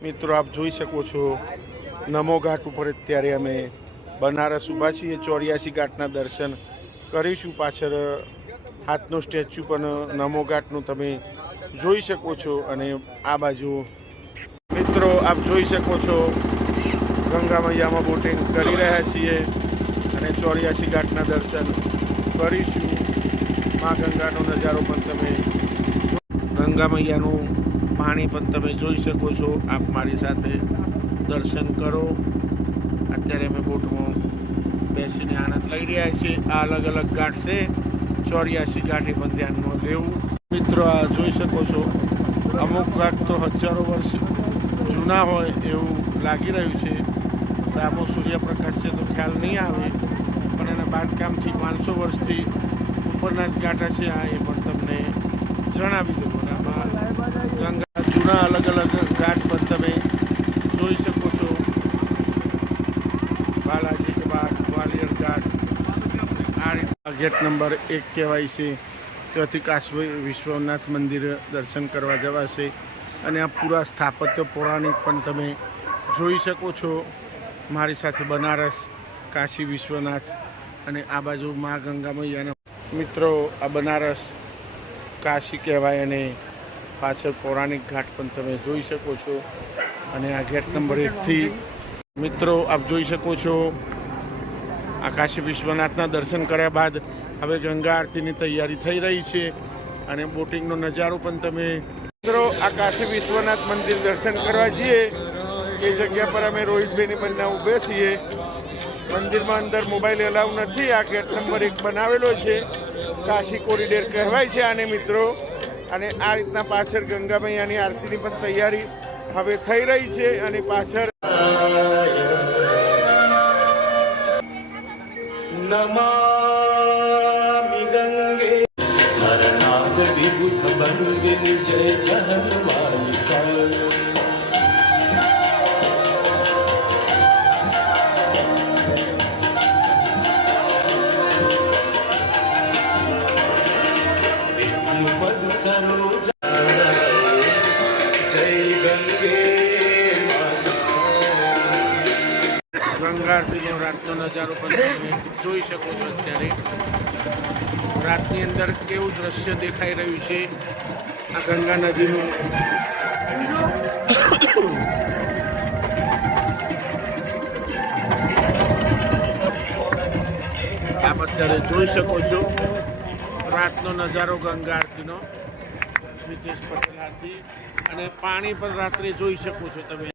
મિત્રો આપ જોઈ શકો છો નમો ઘાટ ઉપર અત્યારે અમે બનારસ ઊભા છીએ। 84 ઘાટના દર્શન કરીશું। પાછળ હાથનો સ્ટેચ્યુ પણ નમો ઘાટનું તમે જોઈ શકો છો। અને આ બાજુ મિત્રો આપ જોઈ શકો છો ગંગા મૈયામાં બોટિંગ કરી રહ્યા છીએ અને 84 ઘાટના દર્શન કરીશું। મા ગંગાનો નજારો પણ તમે ગંગા મૈયાનું પાણી પણ તમે જોઈ શકો છો। આપ મારી સાથે દર્શન કરો। અત્યારે અમે બોટમાં બેસીને આનંદ લઈ રહ્યા છીએ। આ અલગ અલગ ઘાટ છે। 84 ઘાટ એ પણ ધ્યાનમાં લેવું। મિત્રો આ જોઈ શકો છો અમુક ઘાટ તો હજારો વર્ષ જૂના હોય એવું લાગી રહ્યું છે। સામો સૂર્યપ્રકાશ છે તો ખ્યાલ નહીં આવે, પણ એના બાંધકામથી 500 વર્ષથી ઉપરના જ ઘાટ છે। આ એ પણ તમને જણાવી દઉં। આમાં ગંગા જૂના અલગ અલગ ઘાટ પણ તમે જોઈ શકો છો। બાલાજી કે બાદ ગ્વાલિયર ઘાટ આ રીતે ગેટ નંબર 1 કહેવાય છે। ત્યાંથી કાશી વિશ્વનાથ મંદિર દર્શન કરવા જવાશે। અને આ પૂરા સ્થાપત્ય પૌરાણિક પણ તમે જોઈ શકો છો મારી સાથે। બનારસ, કાશી વિશ્વનાથ અને આ બાજુ મા ગંગા મૈયાના મિત્રો આ બનારસ કાશી કહેવાય અને પાછળ પૌરાણિક ઘાટ પણ તમે જોઈ શકો છો। અને આ ગેટ નંબર 1 થી મિત્રો આપ જોઈ શકો છો આ કાશી વિશ્વનાથના દર્શન કર્યા બાદ હવે ગંગા આરતીની તૈયારી થઈ રહી છે અને બોટિંગનો નજારો પણ તમે મિત્રો આ કાશી વિશ્વનાથ મંદિર દર્શન કરવા જઈએ એ જગ્યા પર અમે રોહિતભાઈની બંને ઊભે છીએ। મંદિરમાં અંદર મોબાઈલ એલાઉ નથી। આ ગેટ નંબર 1 બનાવેલો છે, કાશી કોરિડોર કહેવાય છે આને મિત્રો। અને આ રીતના પાછળ ગંગા મૈયાની આરતીની પણ તૈયારી હવે થઈ રહી છે। અને પાછળ नमामि गंगे हरनाग विभुत बंदिनी जय जहन्मालिका। पद सरोज जय गंगे ગંગા આરતીનો રાતનો નજારો પણ તમે જોઈ શકો છો। અત્યારે રાતની અંદર કેવું દ્રશ્ય દેખાઈ રહ્યું છે આ ગંગા નદીનું। આપ અત્યારે જોઈ શકો છો રાતનો નજારો ગંગા આરતીનો। હિતેશ પટેલ હાથી અને પાણી પણ રાત્રે જોઈ શકો છો તમે।